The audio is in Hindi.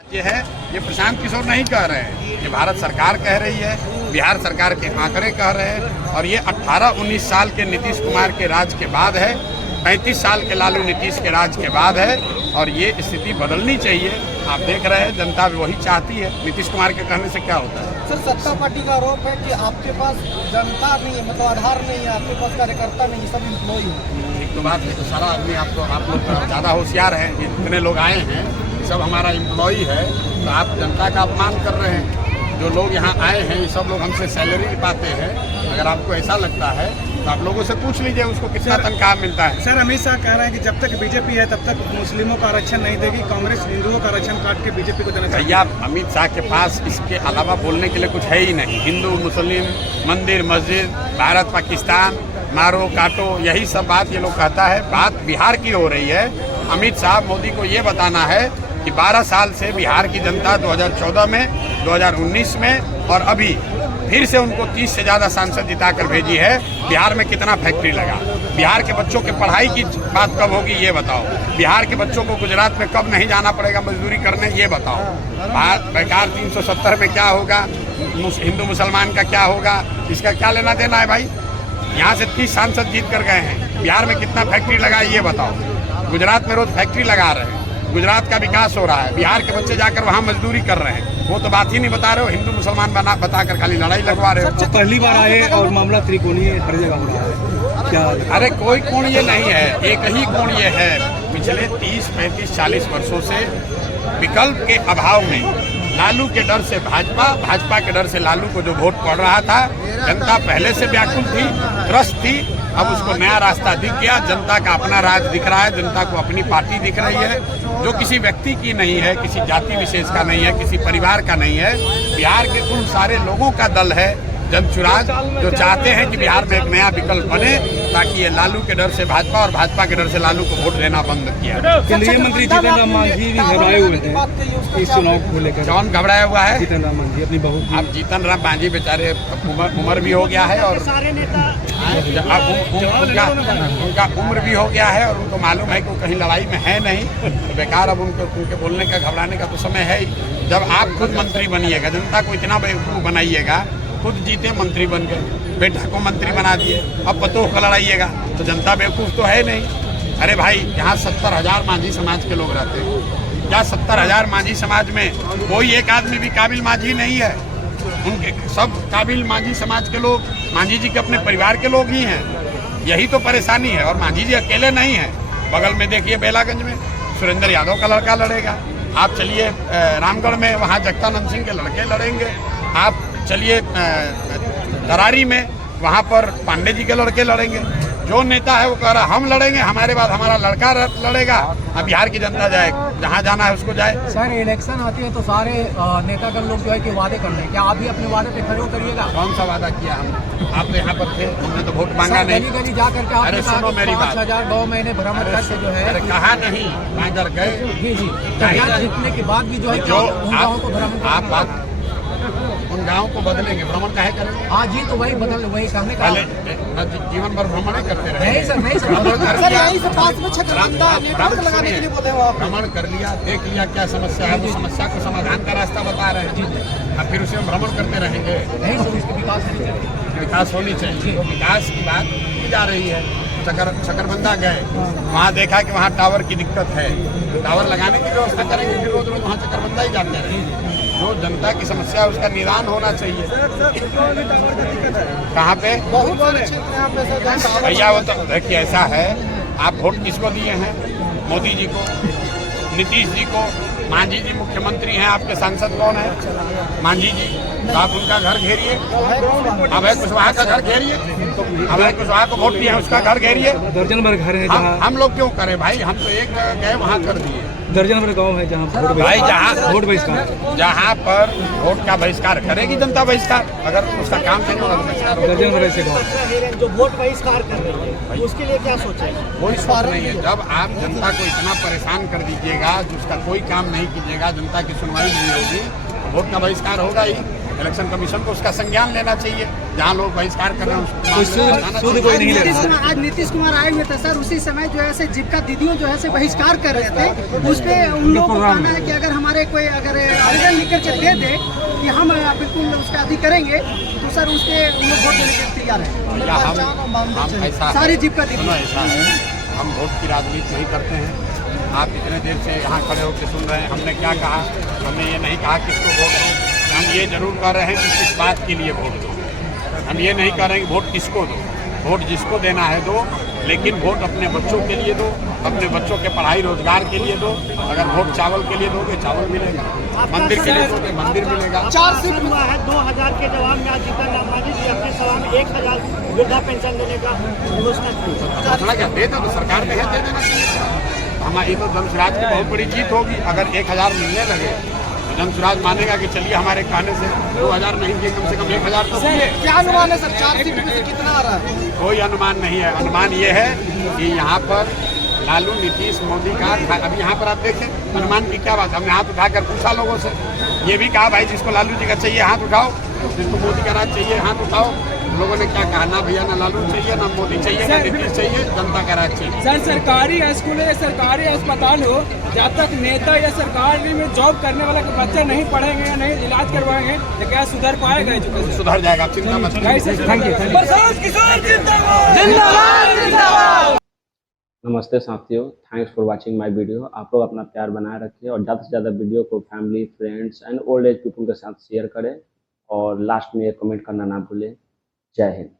ये है, ये प्रशांत किशोर नहीं कह रहे हैं, ये भारत सरकार कह रही है, बिहार सरकार के आंकड़े कह रहे हैं। और ये 18-19 साल के नीतीश कुमार के राज के बाद है, 35 साल के लालू नीतीश के राज के बाद है। और ये स्थिति बदलनी चाहिए। आप देख रहे हैं, जनता भी वही चाहती है। नीतीश कुमार के कहने से क्या होता है? सर, सत्ता पार्टी का आरोप है कि आपके पास जनता नहीं है, मतलब आधार नहीं है, आपके पास कार्यकर्ता नहीं है, सब इम्प्लॉई है। एक तो बात है, तो सारा आदमी आप लोग ज़्यादा होशियार हैं, जितने लोग आए हैं सब हमारा एम्प्लॉई है। तो आप जनता का अपमान कर रहे हैं। जो लोग यहाँ आए हैं ये सब लोग हमसे सैलरी पाते हैं। अगर आपको ऐसा लगता है तो आप लोगों से पूछ लीजिए उसको कितना तनख्वाह मिलता है। सर, अमित शाह कह रहे हैं कि जब तक बीजेपी है तब तक मुस्लिमों का आरक्षण नहीं देगी, कांग्रेस हिंदुओं का आरक्षण काट के बीजेपी को देना चाहिए। भैया, अमित शाह के पास इसके अलावा बोलने के लिए कुछ है ही नहीं। हिंदू मुस्लिम, मंदिर मस्जिद, भारत पाकिस्तान, मारो काटो, यही सब बात ये लोग कहता है। बात बिहार की हो रही है। अमित शाह मोदी को ये बताना है कि 12 साल से बिहार की जनता 2014 में, 2019 में और अभी फिर से उनको 30 से ज़्यादा सांसद जिताकर भेजी है। बिहार में कितना फैक्ट्री लगा, बिहार के बच्चों के पढ़ाई की बात कब होगी ये बताओ, बिहार के बच्चों को गुजरात में कब नहीं जाना पड़ेगा मजदूरी करने ये बताओ। बेकार 370 में क्या होगा, हिंदू मुसलमान का क्या होगा, इसका क्या लेना देना है भाई? यहाँ से 30 सांसद जीत कर गए हैं, बिहार में कितना फैक्ट्री लगा ये बताओ। गुजरात में रोज फैक्ट्री लगा रहे हैं, गुजरात का विकास हो रहा है, बिहार के बच्चे जाकर वहाँ मजदूरी कर रहे हैं। वो तो बात ही नहीं बता रहे हो, हिंदू मुसलमान बताकर खाली लड़ाई लगवा रहे हो। तो पहली बार आए और मामला त्रिकोणीय हर जगह हो रहा है क्या? अरे कोई कोण ये नहीं है, एक ही कोण ये है। पिछले 30, 35, 40 वर्षों से विकल्प के अभाव में लालू के डर से भाजपा, भाजपा के डर से लालू को जो वोट पड़ रहा था, जनता पहले से व्याकुल थी, त्रस्त थी। अब उसको नया रास्ता दिख गया, जनता का अपना राज दिख रहा है, जनता को अपनी पार्टी दिख रही है, जो किसी व्यक्ति की नहीं है, किसी जाति विशेष का नहीं है, किसी परिवार का नहीं है। बिहार के उन सारे लोगों का दल है जनसुराज, जो चाहते हैं कि बिहार में एक नया विकल्प बने, ताकि ये लालू के डर से भाजपा और भाजपा के डर से लालू को वोट देना बंद किया। केंद्रीय मंत्री जीतन राम मांझी भी घबराए हुए थे इस चुनाव को लेकर। कौन घबराया हुआ है? जीतन राम मांझी अपनी बहू। अब जीतन राम मांझी बेचारे उम्र भी हो गया है और उनका उम्र भी हो गया है और उनको मालूम है कि वो कहीं लड़ाई में है नहीं, तो बेकार अब उनके बोलने का, घबराने का तो समय है ही। जब आप खुद मंत्री बनिएगा, जनता को इतना बेवकूफ़ बनाइएगा, खुद जीते मंत्री बन गए, बेटा को मंत्री बना दिए, अब पतोह का लड़ाइएगा, तो जनता बेवकूफ़ तो है नहीं। अरे भाई, यहाँ 70,000 मांझी समाज के लोग रहते हैं। क्या 70,000 मांझी समाज में कोई एक आदमी भी काबिल मांझी नहीं है? उनके सब काबिल मांझी समाज के लोग मांझी जी के अपने परिवार के लोग ही हैं। यही तो परेशानी है। और मांझी जी अकेले नहीं हैं। बगल में देखिए बेलागंज में सुरेंद्र यादव का लड़का लड़ेगा। आप चलिए रामगढ़ में, वहाँ जगतानंद सिंह के लड़के लड़ेंगे। आप चलिए दरारी में, वहाँ पर पांडे जी के लड़के लड़ेंगे। जो नेता है वो कह रहा हम लड़ेंगे, हमारे बाद हमारा लड़का लड़ेगा। अब बिहार की जनता जाए, जहाँ जाना है उसको जाए। सर, इलेक्शन आती है तो सारे नेतागण लोग जो है कि वादे कर रहे हैं, क्या आप भी अपने वादे पे खड़े उतरिएगा? कौन सा वादा किया हम? आप तो यहाँ पर थे, हमने तो वोट मांगा नहीं। गली गली जा करके अरे सुनो मेरी बात, 5,000 2 महीने भ्रमण करके जो है। अरे कहा नहीं, वहाँ इधर गए। जी जी, जीतने के बाद भी जो है जो उन गाँवों को भ्रमण आप बात उन गाँव को बदलेंगे, भ्रमण काहे करेंगे? हाँ जी, तो वही करने का जीवन भर भ्रमण ही करते रहे। नहीं सर, नहीं सर, भ्रमण कर लिया, देख लिया क्या समस्या है, उस समस्या को समाधान का रास्ता बता रहे हैं। अब फिर उसे हम भ्रमण करते रहेंगे? नहीं सर, उसके विकास होनी चाहिए। विकास की बात की जा रही है। शकरबंदा गए, वहाँ देखा कि वहाँ टावर की दिक्कत है, टावर लगाने की व्यवस्था करेंगे। फिर रोज रोज वहाँ शकरबंदा ही जाते हैं। जो जनता की समस्या है उसका निदान होना चाहिए। कहाँ पे? भैया वो तो देखिए ऐसा है, आप वोट किसको दिए हैं? मोदी जी को, नीतीश जी को। मांझी जी मुख्यमंत्री हैं, आपके सांसद कौन है? मांझी जी। तो आप उनका घर घेरिए, अभय कुशवाहा का घर घेरिए, अभय कुशवाहा को वोट दिए हैं उसका घर घेरिए। दर्जन भर घर है हम लोग क्यों करें भाई? हम तो एक गए वहाँ कर दिए। दर्जन भर गाँव है जहाँ भाई, वोट बहिष्कार, जहाँ पर वोट का बहिष्कार करेगी जनता बहिष्कार, अगर उसका काम नहीं होगा तो बहिष्कार। दर्जन भर ऐसे गाँव जो वोट बहिष्कार कर रहे हैं, उसके लिए क्या सोचे? कोई सोच नहीं है। जब आप जनता को इतना परेशान कर दीजिएगा, जिसका कोई काम नहीं कीजिएगा, जनता की सुनवाई नहीं होगी, वोट का बहिष्कार होगा ही। इलेक्शन कमीशन को उसका संज्ञान लेना चाहिए। जहाँ लोग बहिष्कार कर रहे हैं उसको आज नीतीश कुमार आए हुए थे सर, उसी समय जो है से जीविका दीदियों जो है से बहिष्कार कर रहे थे। उस पे उन लोगों को कहना है कि अगर हमारे कोई अगर आवेदन लिख करके दे दे कि हम बिल्कुल उसका अधिक करेंगे तो सर उस पे उन लोग वोट देने के लिए तैयार है। सारी जीविका दीदी ऐसा है, हम वोट की राजनीति नहीं करते हैं। आप इतने देर से यहाँ खड़े होकर सुन रहे हैं, हमने क्या कहा? हमने ये नहीं कहा किसको वोट दो, हम ये जरूर कह रहे हैं कि किस बात के लिए वोट दो। हम ये नहीं कह रहे हैं कि वोट किसको दो, वोट जिसको देना है दो, लेकिन वोट अपने बच्चों के लिए दो, अपने बच्चों के पढ़ाई रोजगार के लिए दो। अगर वोट चावल के लिए दोगे चावल मिलेगा, मंदिर के लिए दोगे मंदिर मिलेगा। 4 सीट हुआ है 2000 के जवाब में आज जीतन राम मांझी जी अपने सभा में 1000 वृद्धा पेंशन देने का घोषणा की। घोषणा क्या दे दो तो सरकार में है, दे देना चाहिए। हमारी तो धनसुराज की बहुत बड़ी जीत होगी। अगर 1000 मिलने लगे तो धनसुराज मानेगा कि चलिए हमारे कहने से 2000 नहीं दिए, कम से कम 1000 तो दिए। क्या अनुमान है सर 4 सीट में से कितना आ रहा है? कोई अनुमान नहीं है। अनुमान ये है कि यहाँ पर लालू, नीतीश, मोदी का अभी यहाँ पर आप देखें, अनुमान की क्या बात। हमने हाथ उठाकर पूछा लोगों से, ये भी कहा भाई जिसको लालू जी का चाहिए हाथ उठाओ, जिसको मोदी का राज चाहिए हाथ उठाओ। लोगों ने क्या कहा? ना भैया ना लालू चाहिए, ना मोदी चाहिए, ना नीतीश चाहिए, जनता का राज चाहिए। सर सरकारी स्कूल या सरकारी अस्पताल हो, जब तक नेता या सरकारी में जॉब करने वाला का बच्चा नहीं पढ़ेंगे या नहीं इलाज करवाएंगे तो क्या सुधर पाएगा एजुकेशन? सुधर जाएगा, चिंता मत कीजिए। नमस्ते साथियों, thanks for watching my video. आप लोग अपना प्यार बनाए रखिए और ज़्यादा से ज़्यादा वीडियो को family, friends and old age people के साथ शेयर करें और लास्ट में एक कमेंट करना ना भूलें। जय हिंद।